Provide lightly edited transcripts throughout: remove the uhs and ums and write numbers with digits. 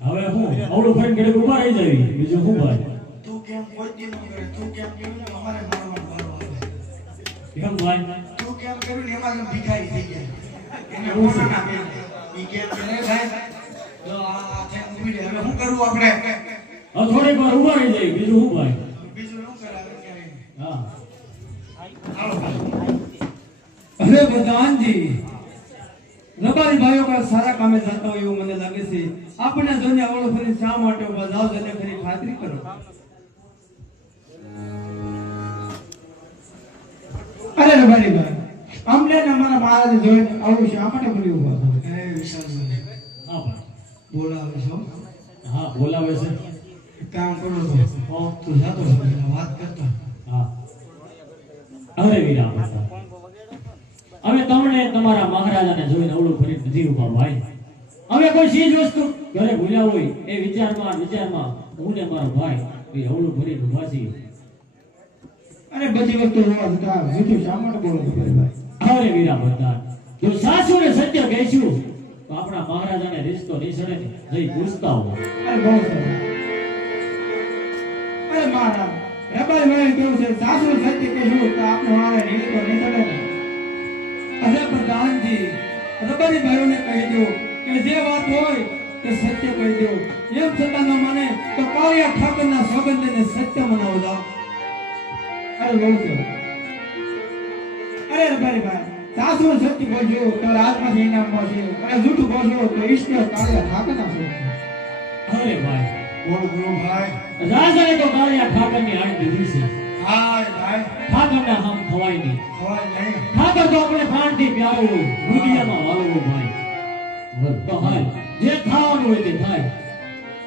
હવે હું આવડું ફરીને ઘરે ઉભા રહી જાવી બીજું શું ભાઈ તું કેમ કોઈ દી ન કરે તું કેમ કેવું ને અમારે મારવાનો વારો આવે કેમ ભાઈ તું કેમ કર્યું ને એમાં તમે ભિખારી થઈ ગયા એને કોના ના બે ઈ કેમ કરે સાહેબ તો આ છે ઊભી રહે હવે શું કરવું આપણે હવે થોડીક વાર ઉભા રહી જાય બીજું શું ભાઈ બીજું શું કરાવે ક્યારે હા હાલો અરે પ્રધાનજી રબારી ભાઈઓ પર સારા કામે જતા હોય એવું મને લાગે છે આપણે જોઈને આવડો ફરી શા માટે ઉભા જાવ જને ખરી ખાતરી કરો અરે રબારી ભાઈ અમને ને અમારા મહારાજ જોઈને આવું છે આપણે ફરી ઉભા એ વિશાલભાઈ હા ભાઈ બોલાવે છો હા બોલાવે છે એક કામ કરો તો તું જાતો રહો, પેલા વાત કરતા હા અરે વીરા પ્રતાપ હવે તમને તમારા મહારાજાને જોઈને અવળું ફરી નથી ઉભા ભાઈ હવે કોઈ ચીજ વસ્તુ ઘરે ભૂલ્યા હોય એ વિચારમાં હું ને મારો ભાઈ એ અવળું ફરી ઉભા છીએ અરે બધી વસ્તુ હોવા છતાં જૂઠું શા માટે બોલો છો ભાઈ અરે વીરા પ્રતાપ જો સાચું ને સત્ય કહીશું તો આપણા મહારાજાને રિશ્તો નહીં સડે ને જઈ પૂછતા હો અરે બહુ સરસ અરે મહારાજ રબારી ભાઈ કેવું છે સાસુ સત્ય કહેશું તો આપણે મારે રીત તો નહીં ચડે ને અરે પ્રધાનજી રબારી ભાઈઓને કહી દો કે જે વાત હોય તે સત્ય કહી દો એમ છતાં ન માને તો કાળિયા ઠાકરના સોગંદને સત્ય મનાવજો અરે બહુ સરસ અરે રબારી ભાઈ સાસુ સત્ય બોલજો તો રાજમાંથી ઇનામ મળશે અને જૂઠું બોલજો તો ઈશ્વર કાળિયા ઠાકરના સોગંદ અરે ભાઈ બોલ ગુરુ ભાઈ રાજાએ તો કાળિયા ઠાકરની આણ દીધી છે હાય ભાઈ ઠાકરના હમ ખવાય નહીં હોય નહીં ઠાકર તો આપણે પ્રાણથી પ્યારો હોય દુનિયામાં વાલો હોય ભાઈ તો હાલ જે થવાનું હોય તે થાય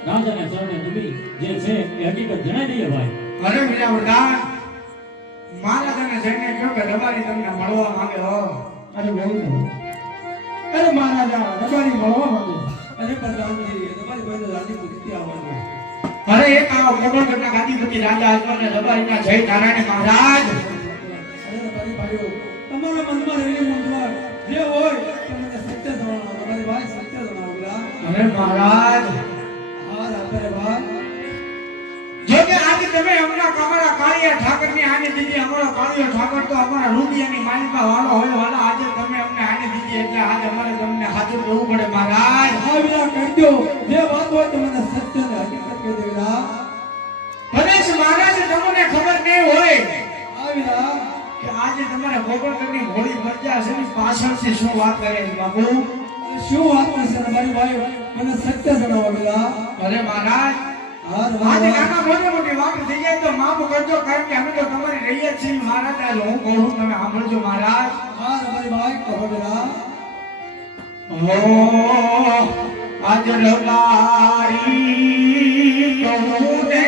રાજાના ચરણે નમી જે છે એ હકીકત જણાવી દઈએ ભાઈ અરે વીરા પ્રધાન મહારાજાને જઈને કહ્યું કે રબારી તમને મળવા માંગે હો અરે બહુ સરસ અરે મહારાજા રબારી મળવા માંગે અરે પ્રધાનજી રબારી ભાઈ રાજી પૂરી આવવાનું અરે એક આવો મોગલગઢના ગાદીપતિ રાજા હતો અને રબારીના જય નારાયણ મહારાજ અરે રબારી ભાઈઓ તમારા મનમાં રહેલી મૂંઝવણ જે હોય તે મને સત્ય જણાવો રબારી ભાઈ સત્ય જણાવો અરે મહારાજ હા રબારી ભાઈ જો કે આજે તમે હમણાં અમારા કાળિયા ઠાકરની આની દીધી અમારો કાળિયો ઠાકર તો અમારા રૂપિયાની માલિકા વાળો હોય વાળા આજે તમે અમને આની દીધી એટલે આજે અમારે તમને હાજર કરવું પડે મહારાજ હા વિરા કહી દો જે વાત હોય તે મને સત્ય ને હકીકત કહી દો વિરા પરેશ મહારાજ તમને ખબર નહીં હોય હા વિરા કે આજે તમારે ગોગળગઢની હોળી મરજા છે ને પાછળથી શું વાત કરે છે બાપુ શું વાત છે રબારી ભાઈ મને સત્ય જણાવો વિરા અરે મહારાજ હા આજે રબારી નાના મોટી વાત થઈ જાય તો માફ કરજો કારણ કે અમે તો તમારી રહીએ છીએ મહારાજ આજ હું કહું છું, તમે સાંભળજો મહારાજ હા રબારી ભાઈ કહો વિરા ઓ આજ રબારી કહું દે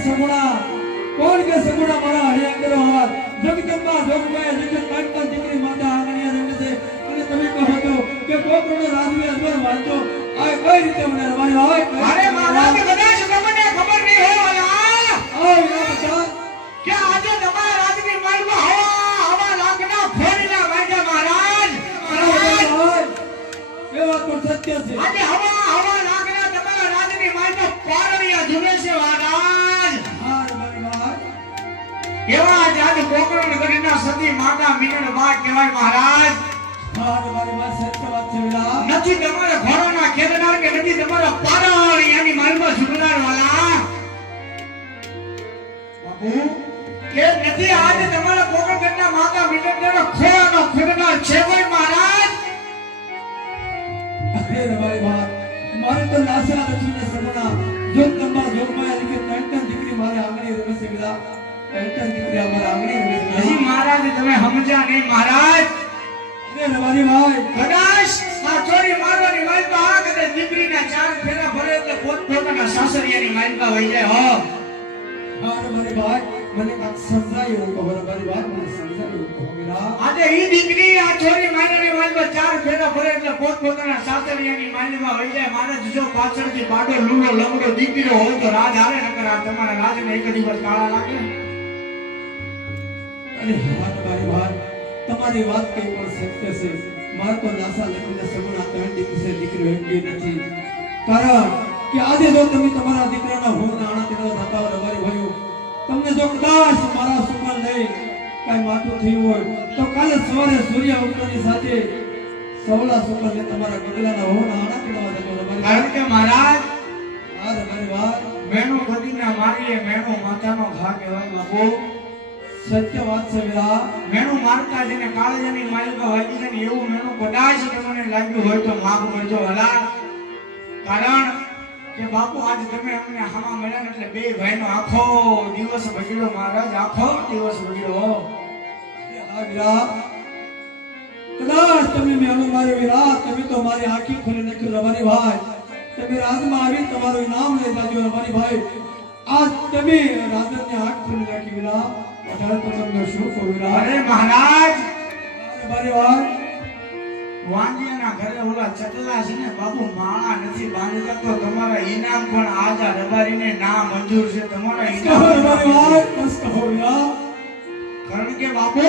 સગુણા મારા હરિયા કરો હાથ જગદંબા જોગમાયા જગત કાંતા દીકરી માતા આંગણિયા રમે છે અને તમે કહો છો કે કોકરોનો રાજવી અજવાર વાંચો આ કઈ રીતે મને રવાયો હોય અરે મહારાજ કદાચ તમને ખબર નહીં હોય આ વિના બતા કે આજે તમારા રાજની માલમાં હવા લાગના ફોડીના વાગ્યા મહારાજ એ વાત તો સત્ય છે આજે હવા લાગના તમારા રાજની માલમાં પારણિયા ઝૂલે છે મહારાજ એવા આજ કોકરણ ગઢના સતી માતા મીનળ બા કહેવાય મહારાજ મારી વાત સત્ય વાત છે વિલા નથી તમારા ઘોડાના ખેડનાર કે નથી તમારા પારણિયાની માલમાં ઝૂલનાર વાલા બાપુ કે નથી આજે તમારા કોકરણ ગઢના માતા મીનળનો ખોળાનો ખોડનાર છે કોઈ મહારાજ અરે મારી વાત મારે તો લાશા લક્ષ્મીને સમણા જોગદંબા જોગમાયા લીકે ત્રણ દીકરી મારે આંગણી રમે છે વિલા ત્રણ દીકરી અમારા આંગણી રમે છે હજી મહારાજ તમે સમજ્યા નહીં મહારાજ અરે મારી ભાઈ કદાચ આ ચોરી મારવાની માલમાં આ કદાચ દીકરીના ચાર ફેરા ભરે એટલે પોતપોતાના સાસરિયાની માલમાં વહી જાય હો અરે મારી ભાઈ મને કાંઈક સમજાયું કહો મારી વાત મને સમજાયું કહો વિલા આજે ઈ દીકરી આ ચોરી મારવાની માલમાં ચાર ફેરા ભરે એટલે પોતપોતાના સાસરિયાની માલમાં વહી જાય મહારાજ જો પાછળથી બાડો લૂલો લંગડો દીકરો હોય તો રાજ હારે નકર આ તમારા રાજને એક દિવસ કાળા લાગે અરે મારી ભાઈ તમારી વાત કઈ પણ સત્ય છે મારે તો લાશા લખીને સગુણા ત્રણ દીકરી વેચી નથી કારણ કે આજે જો તમે તમારા દીકરાના હોના આણા તેના થતા રવારી ભયો તમને જો કદાચ મારા સુમન લઈ કઈ માઠું થયું હોય તો કાલે સવારે સૂર્ય ઉગતાની સાથે સવલા સુમન તમારા ગગલાના હોના આણા તેના થતો રવારી કારણ કે મહારાજ અરે મારી વાત મેણો ગદીના મારીએ મેણો માથાનો ઘા કહેવાય બાપુ સત્ય વાત છે વિલા મેણું મારતા જેને કાળજાની માલિકા વાગી છે ને એવું મેણું કદાચ તમને લાગ્યું હોય તો માફ કરજો હલા કારણ કે બાપુ આજ તમે અમને હામા મળ્યા ને એટલે બે ભાઈનો આખો દિવસ બગડ્યો મહારાજ આખો દિવસ બગડ્યો આ વિલા કદાચ તમે મેણું માર્યો વિલા તમે તો મારી આંખી ખોલી નાખ્યું રવાની ભાઈ તમે રાજમાં આવી તમારું ઇનામ લઈ જાજો રવાની ભાઈ આજ તમે રાજની આંખ ખોલી નાખી વિલા વધારે તો તમને શું કહું વિલા અરે મહારાજ મારી વાત વાંડિયાના ઘરે ઓલા ચકલા છે ને બાપુ માળા નથી બાંધતા તો તમારા ઇનામ પણ આજા રબારીને ના મંજૂર છે તમારા ઇનામ કારણ કે બાપુ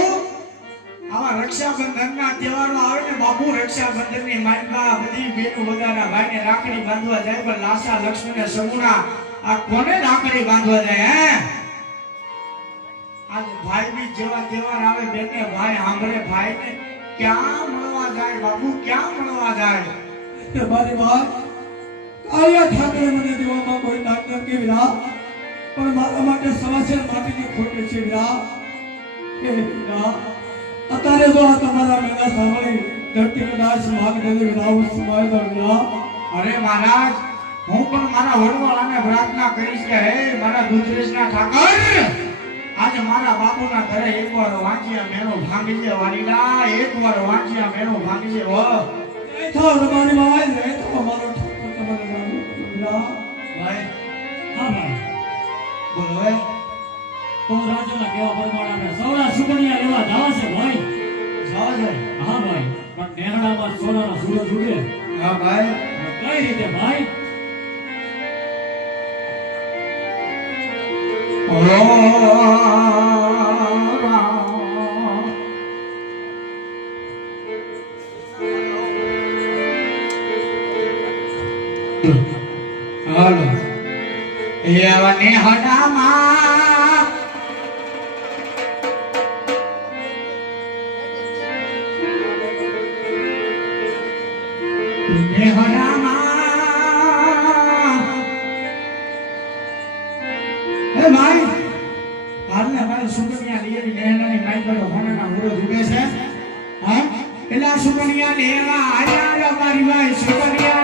આવા રક્ષાબંધનના તહેવારો આવે ને બાપુ રક્ષાબંધનની માનવા બધી બેનો બધાના ભાઈને રાખડી બાંધવા જાય પણ લાશા લક્ષ્મીને સગુણા આ કોને રાખડી બાંધવા જાય હે આજ ભાઈ બી જેવા તહેવાર આવે બેને ભાઈ આંગળે ભાઈને ક્યાં મળવા જાય બાપુ ક્યાં મળવા જાય મારી વાત કાળિયા ઠાકરે મને દેવામાં કોઈ દાન કે વિલા પણ મારા માટે સમાચાર માટીની ખોટ છે વિલા કે વિલા અત્યારે જો આ તમારા મેળા સાંભળી ધરતી કદાચ માગ દે વિલાવ સમાય તો વિલા અરે મહારાજ હું પણ મારા વડવાળાને પ્રાર્થના કરીશ કે હે મારા દુધરેશના ઠાકર આજે મારા બાપુના ઘરે એકવાર વાંચિયા મેળો ભાંગી છે વાલીલા એકવાર વાંચિયા મેળો ભાંગી છે હો એ તો રમાની માય રે તો મારો ઠાકર તમારે જાણો વિલા ભાઈ હા ભાઈ બોલો હે તો રાજના કેવા પ્રમાણે આપણે સૌના સુગણિયા લેવા જાવા છે ભાઈ જાવ છે હા ભાઈ પણ નેહડામાં સોનાનો સૂરજ ઉગે હા ભાઈ કઈ રીતે ભાઈ હાલો એવને હડામાં ને હડામાં હે ભાઈ હાલને ભાઈ સુગણિયા લીએની નેહડાની માઈ પર હોનાના મુરત ઉગે છે હા પેલા સુગણિયા લેવા આયા મારી ભાઈ સુગણિયા